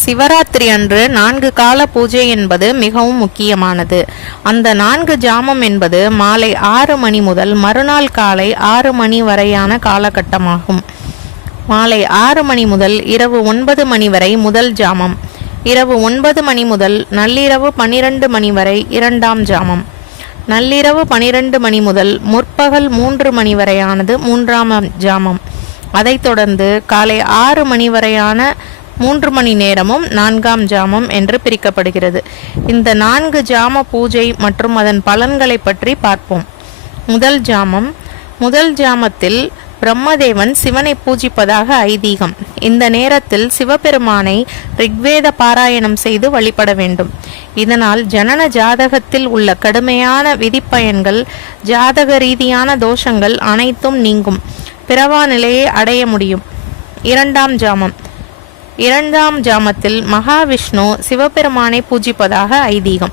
சிவராத்திரி அன்று 4 கால பூஜை என்பது மிகவும் முக்கியமானது. அந்த 4 ஜாமம் என்பது மாலை 6 மணி முதல் மறுநாள் காலை 6 மணி வரையான காலகட்டமாகும். மாலை 6 மணி முதல் இரவு 9 மணி வரை முதல் ஜாமம், இரவு 9 மணி முதல் நள்ளிரவு 12 மணி வரை இரண்டாம் ஜாமம், நள்ளிரவு 12 மணி முதல் முற்பகல் 3 மணி வரையானது மூன்றாம் ஜாமம். அதைத் தொடர்ந்து காலை 6 மணி வரையான 3 மணி நேரமும் 4ஆம் ஜாமம் என்று பிரிக்கப்படுகிறது. இந்த 4 ஜாம பூஜை மற்றும் அதன் பலன்களை பற்றி பார்ப்போம். முதல் ஜாமத்தில் பிரம்மதேவன் சிவனை பூஜிப்பதாக ஐதீகம். இந்த நேரத்தில் சிவபெருமானை ரிக்வேத பாராயணம் செய்து வழிபட வேண்டும். இதனால் ஜனன ஜாதகத்தில் உள்ள கடுமையான விதிப்பயன்கள், ஜாதக ரீதியான தோஷங்கள் அனைத்தும் நீங்கும். பிறவா நிலையை அடைய முடியும். இரண்டாம் ஜாமத்தில் மகாவிஷ்ணு சிவபெருமானை பூஜிப்பதாக ஐதீகம்.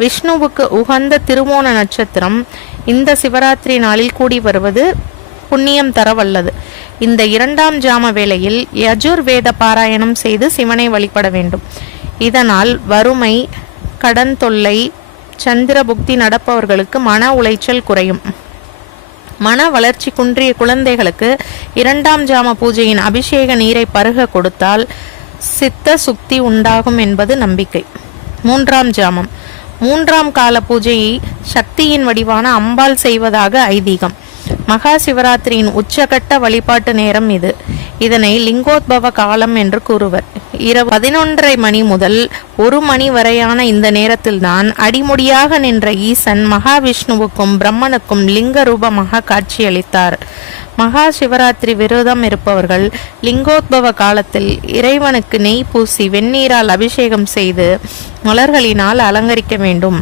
விஷ்ணுவுக்கு உகந்த திருவோண நட்சத்திரம் இந்த சிவராத்திரி நாளில் கூடி வருவது புண்ணியம் தரவல்லது. இந்த 2ஆம் ஜாம வேளையில் யஜுர் வேத பாராயணம் செய்து சிவனை வழிபட வேண்டும். இதனால் வறுமை, கடன் தொல்லை, சந்திர புக்தி நடப்பவர்களுக்கு மன உளைச்சல் குறையும். மன வளர்ச்சி குன்றிய குழந்தைகளுக்கு 2ஆம் ஜாம பூஜையின் அபிஷேக நீரை பருக கொடுத்தால் சித்த சுக்தி உண்டாகும் என்பது நம்பிக்கை. 3ஆம் ஜாமம் 3ஆம் கால பூஜையை சக்தியின் வடிவான அம்பாள் செய்வதாக ஐதீகம். மகா சிவராத்திரியின் உச்சகட்ட வழிபாட்டு நேரம் இது. இதனை லிங்கோத்பவ காலம் என்று கூறுவர். இரவு 11:30 மணி முதல் 1 மணி வரையான இந்த நேரத்தில்தான் அடிமுடியாக நின்ற ஈசன் மகாவிஷ்ணுவுக்கும் பிரம்மனுக்கும் லிங்க ரூபமாக காட்சியளித்தார். மகா சிவராத்திரி விரதம் இருப்பவர்கள் லிங்கோத்பவ காலத்தில் இறைவனுக்கு நெய் பூசி வெந்நீரால் அபிஷேகம் செய்து மலர்களினால் அலங்கரிக்க வேண்டும்.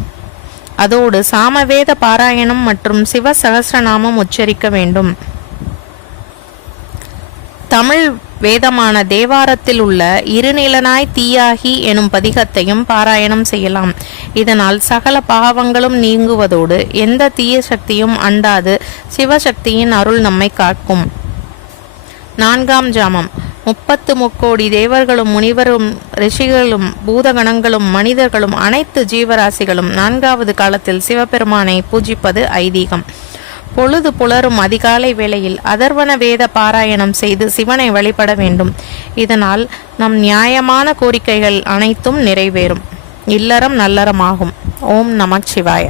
அதோடு சாமவேத பாராயணம் மற்றும் சிவ சகஸ்ரநாமம் உச்சரிக்க வேண்டும். தமிழ் வேதமான தேவாரத்தில் உள்ள இருநிலனாய் தீயாகி எனும் பதிகத்தையும் பாராயணம் செய்யலாம். இதனால் சகல பாவங்களும் நீங்குவதோடு எந்த தீய சக்தியும் அண்டாது சிவசக்தியின் அருள் நம்மை காக்கும். 4ஆம் ஜாமம் 30 முக்கோடி தேவர்களும் முனிவரும் ரிஷிகளும் பூதகணங்களும் மனிதர்களும் அனைத்து ஜீவராசிகளும் 4வது காலத்தில் சிவபெருமானை பூஜிப்பது ஐதீகம். பொழுது புலரும் அதிகாலை வேளையில் அதர்வன வேத பாராயணம் செய்து சிவனை வழிபட வேண்டும். இதனால் நம் நியாயமான கோரிக்கைகள் அனைத்தும் நிறைவேறும். இல்லறம் நல்லறமாகும். ஓம் நமச்சிவாய.